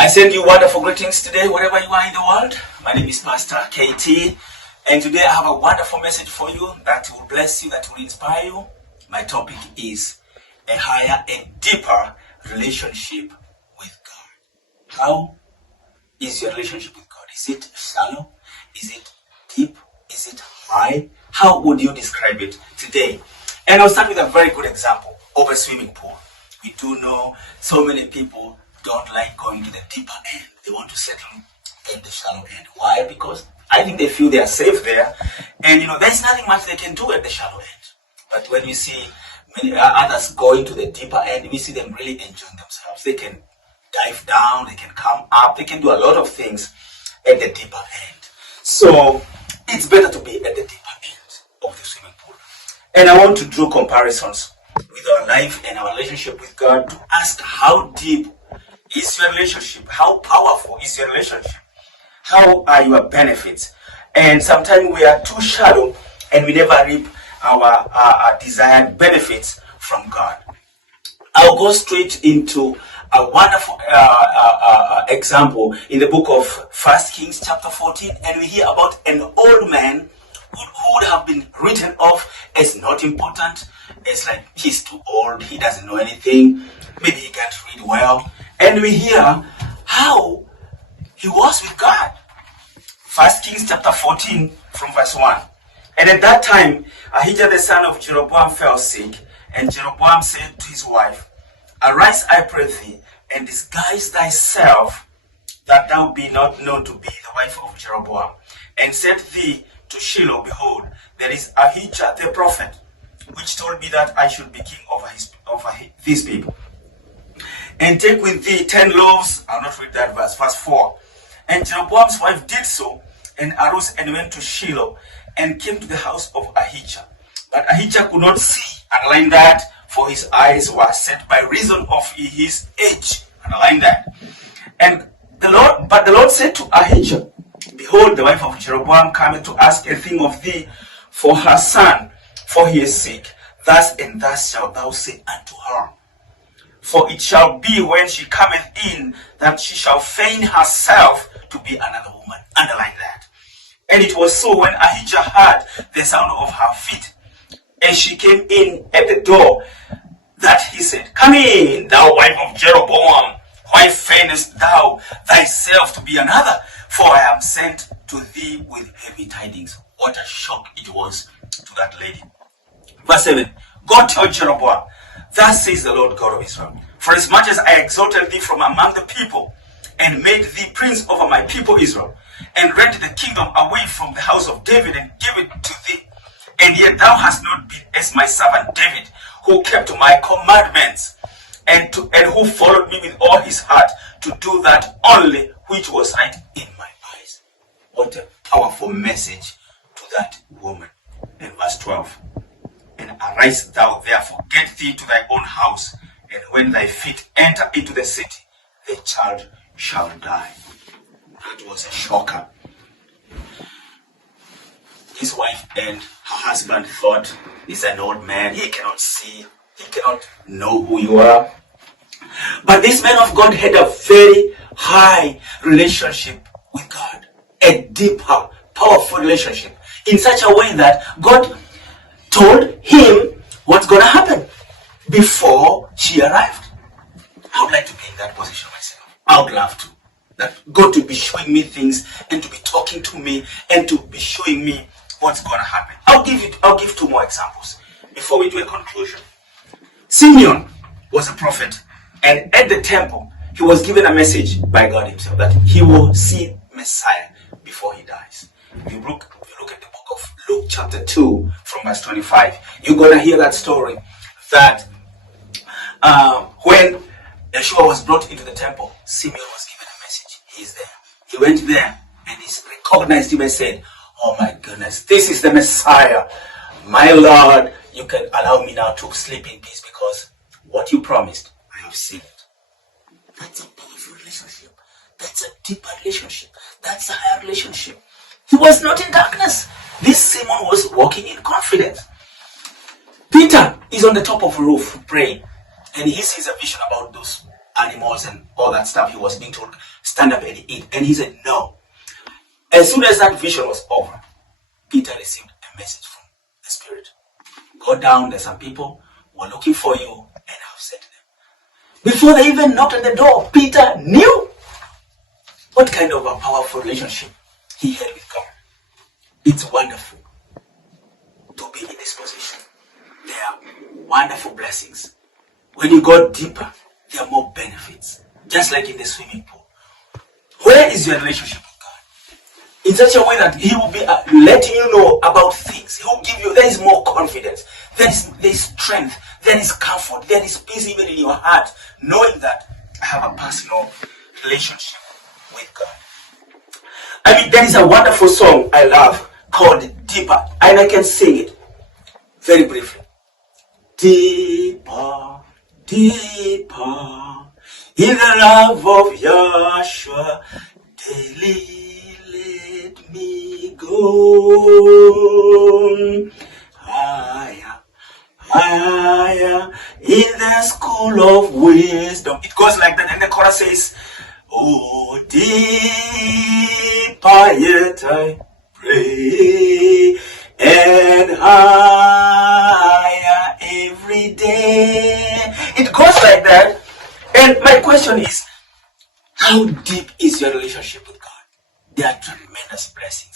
I send you wonderful greetings today, wherever you are in the world. My name is Pastor KT, and today I have a wonderful message for you that will bless you, that will inspire you. My topic is a higher and deeper relationship with God. How is your relationship with God? Is it shallow? Is it deep? Is it high? How would you describe it today? And I'll start with a very good example of a swimming pool. We do know so many people don't like going to the deeper end. They want to settle in the shallow end. Why? Because I think they feel they are safe there. And there's nothing much they can do at the shallow end. But when we see many others going to the deeper end, we see them really enjoying themselves. They can dive down, they can come up, they can do a lot of things at the deeper end. So it's better to be at the deeper end of the swimming pool. And I want to draw comparisons with our life and our relationship with God to ask, how deep is your relationship? How powerful is your relationship? How are your benefits? And sometimes we are too shallow and we never reap our desired benefits from God. I'll go straight into a wonderful example in the book of 1 Kings chapter 14, and we hear about an old man who would have been written off as not important. It's like he's too old, he doesn't know anything, maybe he can't read well. And we hear how he was with God. 1 Kings chapter 14 from verse 1. And at that time, Ahijah the son of Jeroboam fell sick, and Jeroboam said to his wife, "Arise, I pray thee, and disguise thyself, that thou be not known to be the wife of Jeroboam, and set thee to Shiloh. Behold, there is Ahijah the prophet, which told me that I should be king over these people. And take with thee 10 loaves." I'll not read that verse 4. And Jeroboam's wife did so, and arose and went to Shiloh, and came to the house of Ahijah. But Ahijah could not see, underline that, for his eyes were set by reason of his age, underline that. And but the Lord said to Ahijah, "Behold, the wife of Jeroboam cometh to ask a thing of thee for her son, for he is sick. Thus and thus shalt thou say unto her. For it shall be when she cometh in, that she shall feign herself to be another woman." Underline that. And it was so, when Ahijah heard the sound of her feet, as she came in at the door, that he said, "Come in, thou wife of Jeroboam. Why feignest thou thyself to be another? For I am sent to thee with heavy tidings." What a shock it was to that lady. Verse 7. "Go tell Jeroboam, thus says the Lord God of Israel, for as much as I exalted thee from among the people, and made thee prince over my people Israel, and rent the kingdom away from the house of David, and gave it to thee, and yet thou hast not been as my servant David, who kept my commandments, and who followed me with all his heart, to do that only which was right in my eyes." What a powerful message to that woman. In verse 12. "And arise thou therefore, get thee to thy own house, and when thy feet enter into the city, the child shall die." That was a shocker. His wife and her husband thought, "He's an old man, he cannot see, he cannot know who you are." But this man of God had a very high relationship with God, a deeper, powerful relationship, in such a way that God told him what's going to happen before she arrived. I would like to be in that position myself. I would love to. That God to be showing me things, and to be talking to me, and to be showing me what's going to happen. I'll give 2 more examples before we do a conclusion. Simeon was a prophet, and at the temple, he was given a message by God himself that he will see Messiah before he dies. If you look at the book of Luke chapter 2 from verse 25, you're going to hear that story that when Yeshua was brought into the temple, Simeon was given a message. He's there. He went there and he recognized him and said, "Oh my goodness, this is the Messiah. My Lord, you can allow me now to sleep in peace, because what you promised, I have seen it." That's a powerful relationship. That's a deeper relationship. That's a higher relationship. He was not in darkness. This Simon was walking in confidence. Peter is on the top of a roof praying, and he sees a vision about those animals and all that stuff. He was being told, stand up and eat. And he said, no. As soon as that vision was over, Peter received a message from the Spirit. Go down, there's some people who are looking for you, and I've sent them. Before they even knocked on the door, Peter knew what kind of a powerful relationship he had with God. It's wonderful to be in this position. There are wonderful blessings. When you go deeper, there are more benefits. Just like in the swimming pool. Where is your relationship with God? In such a way that He will be letting you know about things. He will give you, there is more confidence. There is strength. There is comfort. There is peace even in your heart. Knowing that I have a personal relationship with God. I mean, there is a wonderful song I love called Deeper. And I can sing it very briefly. Deeper, deeper, in the love of Yahshua, daily let me go. Higher, higher, in the school of wisdom. It goes like that, and the chorus says, oh, deeper yet I pray, and higher every day. It goes like that. And my question is, how deep is your relationship with God? There are tremendous blessings.